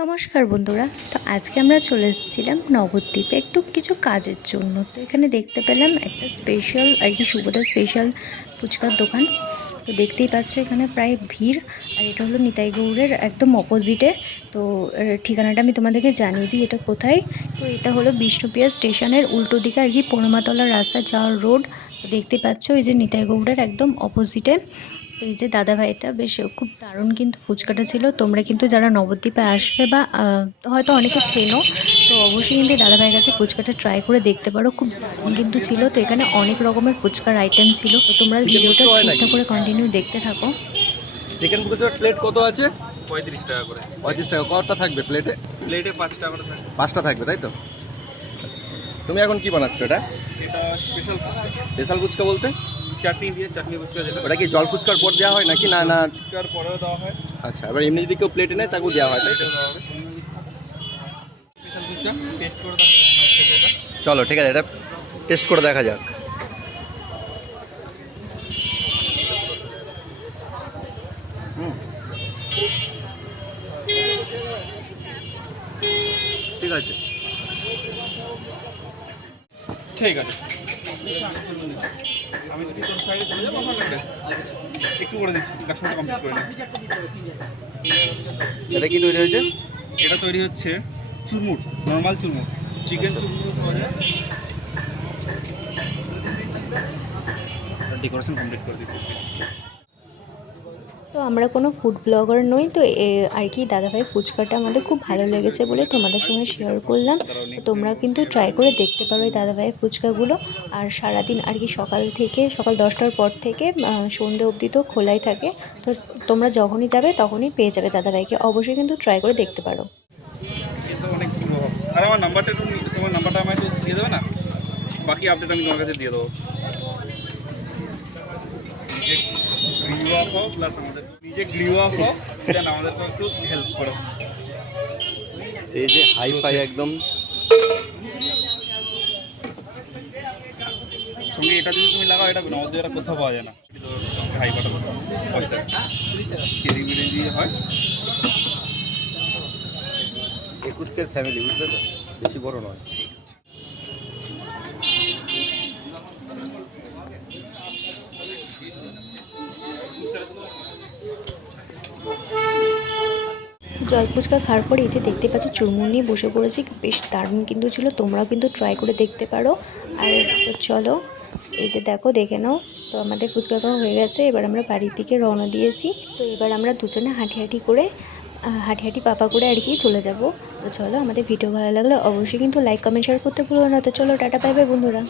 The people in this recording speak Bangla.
নমস্কার বন্ধুরা। তো আজকে আমরা চলে এসেছিলাম নবদ্বীপে একটু কিছু কাজের জন্য। তো এখানে দেখতে পেলাম একটা স্পেশাল আর কি সুবোধা স্পেশাল ফুচকার দোকান। তো দেখতেই পাচ্ছ এখানে প্রায় ভিড়, আর এটা হলো নিতাই গৌড়ের একদম অপোজিটে তো ঠিকানাটা আমি তোমাদেরকে জানিয়ে দিই এটা কোথায়। তো এটা হলো বিষ্ণুপ্রিয়া স্টেশনের উল্টো দিকে, আর কি পনেমাতলার রাস্তা যাওয়ার রোড। দেখতে পাচ্ছ এই যে নিতাই গৌড়ের একদম অপোজিটে তো এই যে দাদা ভাইটা বেশ খুব দারুণ কিন্তু ফুচকাটা ছিল। তোমরা কিন্তু যারা নবদ্বীপে আসবে বা হয়তো অনেকে চেনো তো অবশ্যই কিন্তু এই দাদা ভাইয়ের কাছে ফুচকাটা ট্রাই করে দেখতে পারো। খুব দারুণ কিন্তু ছিল। তো এখানে অনেক রকমের ফুচকার আইটেম ছিল। তো তোমরা ভিডিওটা স্কিপটা করে কন্টিনিউ দেখতে থাকো। চিকেন ফুচকার প্লেট কত আছে? পঁয়ত্রিশ টাকা করে। পঁয়ত্রিশ টাকা। কতটা থাকবে প্লেটে প্লেটে পাঁচ টাকা করে থাকে পাঁচটা থাকবে তাই তো? তুমি এখন কি বানাচ্ছো এটা? এটা স্পেশাল স্পেশাল ফুচকা বলতে? চাটনি দিয়ে চাটনি ফুচকা যেটা ওটা কি জল ফুচকার পর দেওয়া হয় নাকি? না না। ফুচকার পরেও দেওয়া হয়। আচ্ছা এবার এমনি যদি কেউ প্লেটে নেয় তাকেও দেওয়া হয় তাই তো? স্পেশাল ফুচকা টেস্ট করে দাও চলো ঠিক আছে এটা টেস্ট করে দেখা যাক। ঠিক আছে। ঠিক আছে। আমি তোর সাইডে চলে যাব? আমার একটু করে দিচ্ছি কাস্টমারটা কমপ্লিট করে এটা কি তৈরি হয়েছে? এটা তৈরি হচ্ছে চুরমুর নর্মাল চুরমুর। চিকেন চুরমুর করে। ডেকোরেশন কমপ্লিট করে দিচ্ছি। তো আমরা কোনো ফুড ব্লগার নই, তো আর কি দাদাভাই ফুচকাটা আমাদের খুব ভালো লেগেছে বলে তোমাদের সঙ্গে শেয়ার করলাম। তোমরা কিন্তু ট্রাই করে দেখতে পারো এই দাদাভাইয়ের ফুচকাগুলো। আর সারাদিন আর কি সকাল থেকে, সকাল দশটার পর থেকে সন্ধে অবধি তো খোলাই থাকে। তো তোমরা যখনই যাবে তখনই পেয়ে যাবে দাদাভাইকে। অবশ্যই কিন্তু ট্রাই করে দেখতে পারো। আমার নাম্বারটা তোমার নাম্বারটা দিয়ে দেবে না? বাকি আপডেট আমি তোমার কাছে দিয়ে দেবো। গ্রিউ প্লাস আমাদের নিজে দেন আমাদেরকে একটু হেল্প করো। সেই যে হাই ফাই একদম। সঙ্গে এটা যদি তুমি লাগাও এটা আমাদের এটা কোথাও পাওয়া যায় না। হাই পয়সা। চেরি মেরি দিয়ে হয়। একুশকের ফ্যামিলি বুঝলে তো? বেশি বড় নয়। জল ফুচকা খাওয়ার পরে এই যে দেখতে পাচ্ছ, চুরমুর নিয়ে বসে পড়েছি। বেশ দারুণ কিন্তু ছিল, তোমরাও কিন্তু ট্রাই করে দেখতে পারো। আর তো চলো, এই যে দেখো, দেখে নাও। তো আমাদের ফুচকা খাওয়া হয়ে গেছে, এবার আমরা বাড়ির দিকে রওনা দিয়েছি। তো এবার আমরা দুজনে হাঁটি হাঁটি করে হাঁটি হাঁটি পাপা করে আর কি চলে যাব। তো চলো, আমাদের ভিডিও ভালো লাগলে অবশ্যই কিন্তু লাইক কমেন্ট শেয়ার করতে ভুলো না। তো চলো, টাটা পাইবে বন্ধুরা।